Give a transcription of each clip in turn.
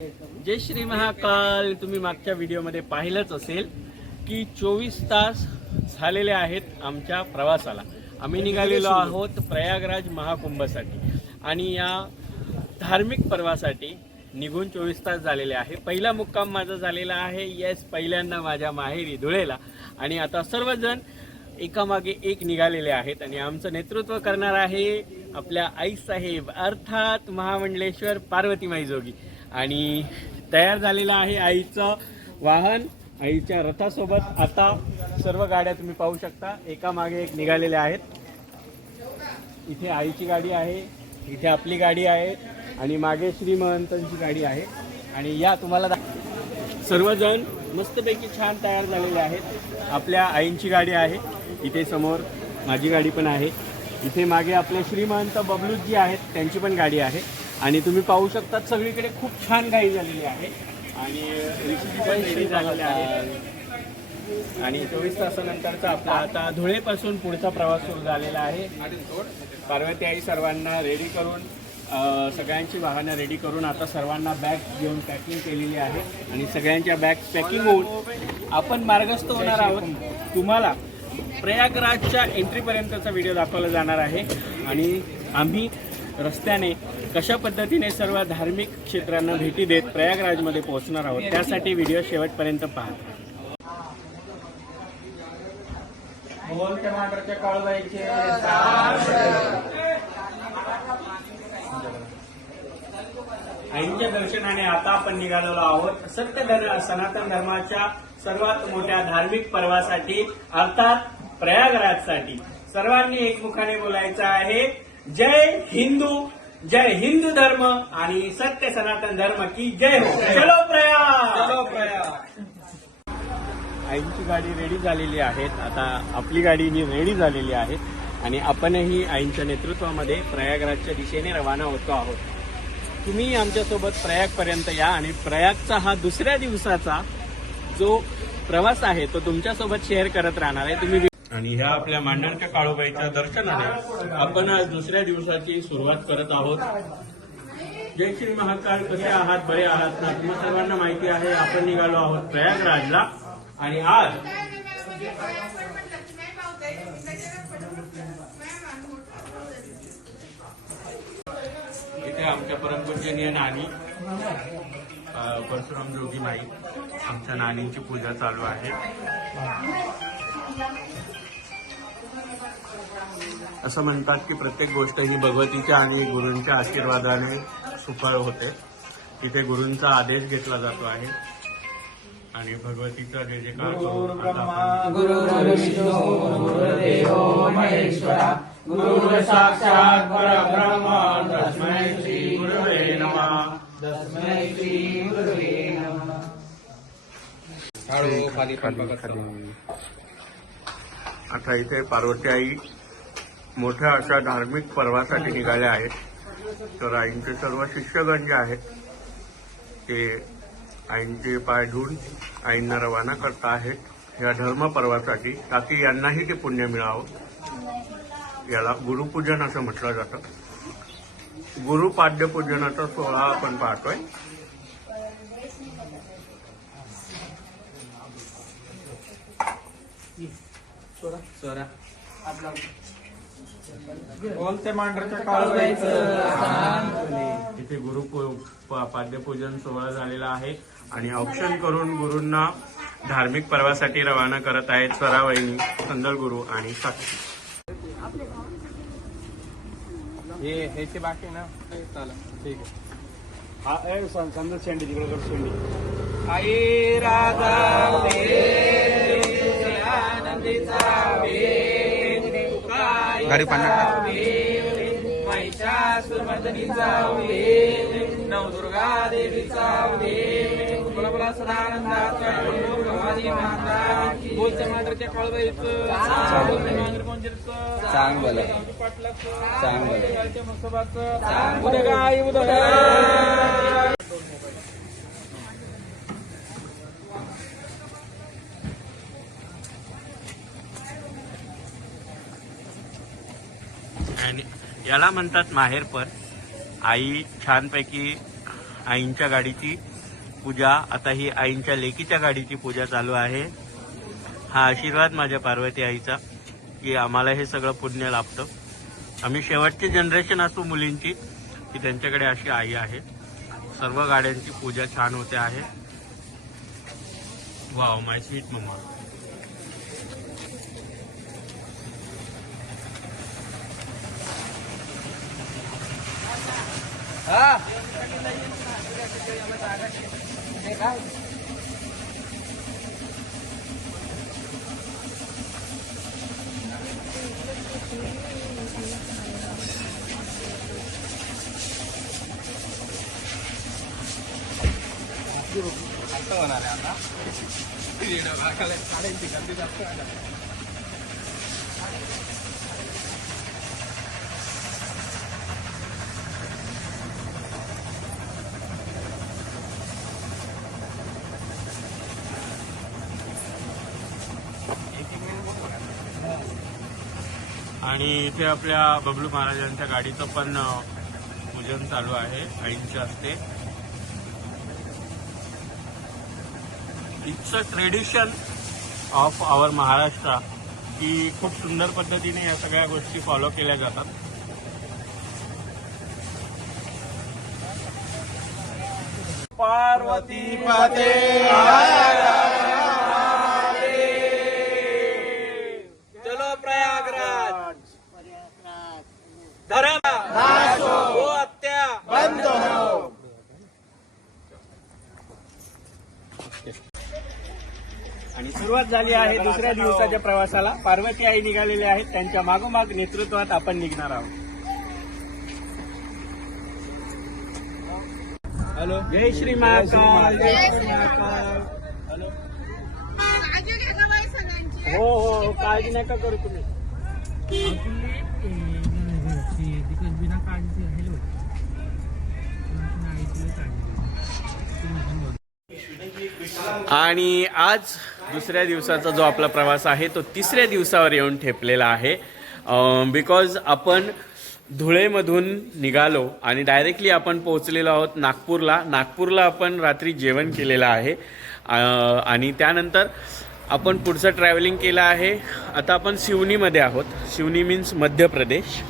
जय श्री महाकाल. तुम्ही मागच्या व्हिडिओमध्ये पाहिलंच असेल की चोवीस तास झालेले आहेत आमच्या प्रवासाला. आम्ही निघालेलो आहोत प्रयागराज महाकुंभसाठी. आणि या धार्मिक पर्वासाठी निघून चोवीस तास झालेले आहे. पहिला मुक्काम माझा झालेला आहे. येस पहिल्यांदा माझ्या माहेरी धुळेला. आणि आता सर्वजण एकामागे एक निघालेले आहेत आणि आमचं नेतृत्व करणार आहे आपल्या आईसाहेब अर्थात महामंडलेश्वर पार्वतीमाई जोगी. आणि तयार झालेलं आहे आईचं वाहन आईच्या रथासोबत. आता सर्व गाड्या तुम्ही पाहू शकता. एकामागे एक निघालेल्या आहेत. इथे आईची गाडी आहे इथे आपली गाडी आहे आणि मागे श्रीमहंतांची गाडी आहे. आणि या तुम्हाला सर्वजण मस्तपैकी छान तयार झालेले आहेत. आपल्या आईंची गाडी आहे. इथे समोर माझी गाडी पण आहे. इथे मागे आपले श्रीमंत बबलूजी आहेत. त्यांची पण गाडी आहे. आणि तुम्ही पाहू शकतात सगळीकडे खूप छान गाई झालेली आहे. आणि ऋषीजी पण आणि चोवीस तासानंतरचा आपला आता धुळेपासून पुढचा प्रवास सुरू झालेला आहे. पार्वती आई सर्वांना रेडी करून सगळ्यांची वाहनं रेडी करून आता सर्वांना बॅग घेऊन पॅकिंग केलेली आहे. आणि सगळ्यांच्या बॅग पॅकिंग होऊन आपण मार्गस्थ होणार आहोत. तुम्हाला प्रयागराजच्या एंट्रीपर्यंतचा व्हिडिओ दाखवला जाणार आहे. आणि आम्ही रस्त्याने कशा पद्धतीने सर्व धार्मिक क्षेत्रांना भेटी देत प्रयागराजमध्ये पोहोचणार आहोत त्यासाठी व्हिडिओ शेवटपर्यंत पहा. बोल टमाटरच्या आईंच्या दर्शनाने आता आपण निघालेलो आहोत. सत्य धर्म सनातन धर्माच्या सर्वात मोठ्या धार्मिक पर्वासाठी अर्थात प्रयागराजसाठी सर्वांनी एकमुखाने बोलायचं आहे जय हिंदू जय हिंदू धर्म आणि सत्य सनातन धर्म की जय हो. चलो प्रयाग. आईंची गाडी रेडी झालेली आहे आता आपली गाडी ही रेडी झालेली आहे. आणि आपणही आईंच्या नेतृत्वामध्ये प्रयागराजच्या दिशेने रवाना होतो आहोत. तुम्ही आमच्यासोबत प्रयागपर्यंत या आणि प्रयागचा हा दुसऱ्या दिवसाचा जो प्रवास आहे तो तुमच्यासोबत शेअर करत राहणार आहे. तुम्ही आणि ह्या आपल्या मांडणक्या काळूबाईच्या दर्शनाने आपण आज दुसऱ्या दिवसाची सुरुवात करत आहोत. जय श्री महाकाल कसे आहात बरे आहात? ना तुम्हा सर्वांना माहिती आहे आपण निघालो आहोत प्रयागराजला. आणि आज इथे आमच्या परमपूजनीय नानी परशुराम जोगी माई आमच्या नानींची पूजा चालू आहे. असं म्हणतात की प्रत्येक गोष्ट ही भगवतीच्या आणि गुरूंच्या आशीर्वादाने सुफळ होते. तिथे गुरूंचा आदेश घेतला जातो आहे. आणि भगवतीचा जे जे काय करू आता आपण गुरुर्विष्णु गुरुर्देवो महेश्वरा गुरुर् साक्षात् परब्रह्म तस्मै श्री गुरुवे नमः. तस्मै श्री गुरुवे नमः. आता इथे पार्वती आई मोठ्या अशा धार्मिक पर्वासाठी निघाल्या आहेत. तर आईंचे सर्व शिष्यगण जे आहेत. ते आईंचे पाय धुवून आईंना रवाना करता आहेत. या धर्म पर्वासाठी ताकी यांनाही ते पुण्य मिळावं. याला गुरुपूजन असं म्हटलं जातं. गुरुपाद्यपूजनाचा सोहळा आपण पाहतोय. सोरा बोलते मांढरच्या काळजाईचं तिथे गुरु पाद्यपूजन सोहळा झालेला आहे आणि औक्षण करून गुरूंना धार्मिक पर्वासाठी रवाना करत आहेत स्वरावहिनी संदल गुरु आणि साक्षी. हे ह्याची बाकी ना? चालेल. ठीक आहे. समजा शेंडी तिकडे कर शेंडी. आई राधा आनंदीचा गाडी महिषासुरमर्दनीचा नवदुर्गा देवीचा बला सदानंदाचा भवानी माता बोलते मांजरच्या काळबाईचं बोलते मांजर कोणचं चांगलं पाटलाचं चांगलं मसोबाचं उदगा आई उदगा आणि याला म्हणतात माहेरपर आई छानपैकी आईंच्या गाडीची पूजा आता ही आईंच्या लेकीच्या गाडीची पूजा चालू आहे. हा आशीर्वाद माझ्या पार्वती आईचा की आम्हाला हे सगळं पुण्य लाभतं. आम्ही शेवटची जनरेशन असू मुलींची की त्यांच्याकडे अशी आई आहे. सर्व गाड्यांची पूजा छान होते आहे. Wow my sweet mamma Ah. Teka. Ito na lang, ha? Hindi na ba? Kalit-kalit, hindi ka आणि इथे आपल्या बबलू महाराजांच्या गाडीचं पण पूजन चालू आहे आईंच्या हस्ते it's a tradition of our Maharashtra की खूप सुंदर पद्धतीने या सगळ्या गोष्टी फॉलो केल्या जातात. पार्वती पते चलो प्रयागराज धर्म हो हत्या बंद हो आणि सुरुवात झाली आहे दुसऱ्या दिवसाच्या प्रवासाला. पार्वती आई निघालेले आहेत त्यांच्या मागोमाग नेतृत्वात आपण निघणार आहोत. हॅलो. जय श्री महाकाल. जय श्री महाकाल. हॅलो. काळजी. हो हो हो, काळजी नका करू तुम्ही. आणि आज दुसऱ्या दिवसाचा जो आपला प्रवास आहे तो तिसऱ्या दिवसावर येऊन ठेपलेला आहे. बिकॉज आपण धुळेमधून निघालो आणि डायरेक्टली आपण पोहोचलेलो आहोत नागपूरला. नागपूरला आपण रात्री जेवण केलेलं आहे. आणि त्यानंतर आपण पुढचं ट्रॅव्हलिंग केलं आहे. आता आपण शिवनीमध्ये आहोत. शिवनी मीन्स मध्य प्रदेश.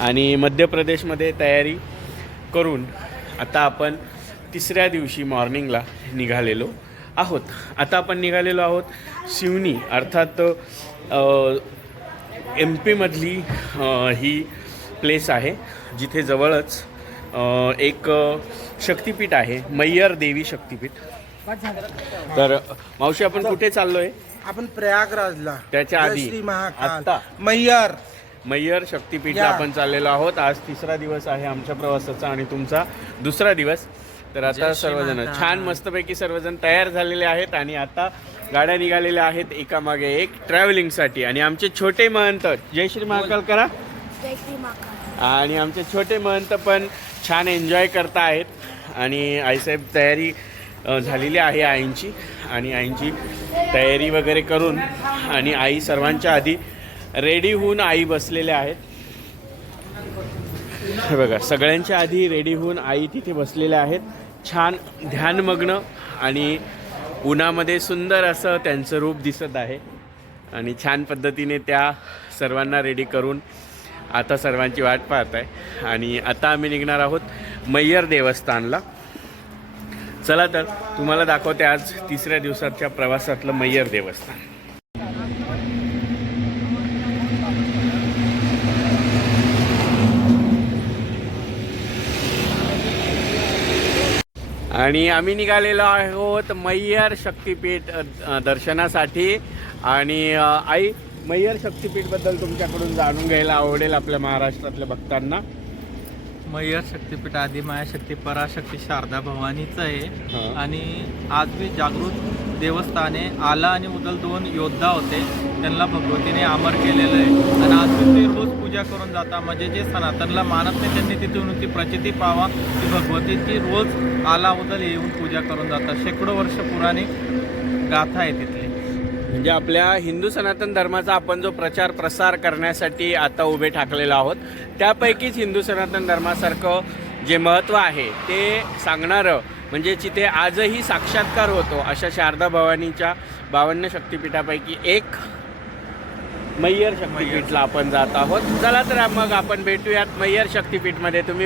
आणि मध्य प्रदेशमध्ये तयारी करून आता आपण तिसऱ्या दिवशी मॉर्निंगला निघालेलो. आहोत. आता आपण निघालेलो आहोत शिवनी. अर्थात एम पीमधली ही प्लेस आहे जिथे जवळच एक शक्तिपीठ आहे मैयर देवी शक्तिपीठ. तर मावशी आपण कुठे चाललोय? आपण प्रयागराजला. त्याच्या आधी, आत्ता. मैयर मैयर शक्तिपीठला. आपण चाललेलो आहोत. आज तिसरा दिवस आहे आमच्या प्रवासाचा आणि तुमचा दुसरा दिवस. तर आता सर्वजण. छान मस्तपैकी सर्वजण तयार झालेले आहेत आणि आता गाड्या निघालेल्या आहेत एकामागे एक ट्रॅव्हलिंगसाठी आणि आमचे छोटे महंत जय श्री महाकाल करा. आणि आमचे छोटे महंत पण छान एन्जॉय करता आहेत. आणि आईसाहेब तयारी झालेली आहे आईंची. आणि आईंची तयारी वगैरे करून आणि आई सर्वांच्या आधी रेडी होऊन आई बसलेल्या आहेत. हे बघा सगळ्यांच्या आधी रेडी होऊन आई तिथे बसलेल्या आहेत. छान ध्यानमग्न आणि उन्हामध्ये सुंदर असं त्यांचं रूप दिसत आहे. आणि छान पद्धतीने त्या सर्वांना रेडी करून आता सर्वांची वाट पाहत आहे. आणि आता आम्ही निघणार आहोत मैयर देवस्थानला. चला तर तुम्हाला दाखवते आज तिसऱ्या दिवसाच्या प्रवासातलं मैयर देवस्थान. आणि आम्ही निघालेलो आहोत मैयर शक्तिपीठ दर्शनासाठी. आणि आई मैयर शक्तीपीठबद्दल तुमच्याकडून जाणून घ्यायला आवडेल आपल्या महाराष्ट्रातल्या भक्तांना. मैयर शक्तीपीठ आदी मायाशक्ती पराशक्ती शारदा भवानीचं. आहे. आणि आज मी जागृत देवस्थाने आला आणि उदल दोन योद्धा होते. त्यांना भगवतीने अमर केलेलं आहे. आणि आज मी ते रोज पूजा करून जाता. म्हणजे जे सनातनला मानत नाही त्यांनी तिथून ती प्रचिती पावा. ती भगवतीची रोज आला उदल येऊन पूजा करून जातात शेकडो वर्ष पुराणी गाथा आहे तिथली. म्हणजे आपल्या हिंदू सनातन धर्माचा आपण जो प्रचार प्रसार करण्यासाठी आता उभे ठाकलेलो आहोत त्यापैकीच हिंदू सनातन धर्मासारखं जे महत्त्व आहे ते सांगणारं म्हणजे जिथे आजही साक्षात्कार होतो अशा शारदा भवानीच्या बावन्न शक्तिपीठापैकी एक मैयर शक्तिपीठला आपण जात आहोत. चला तर मग आपण भेटूयात मैयर शक्तिपीठमध्ये. तुम्ही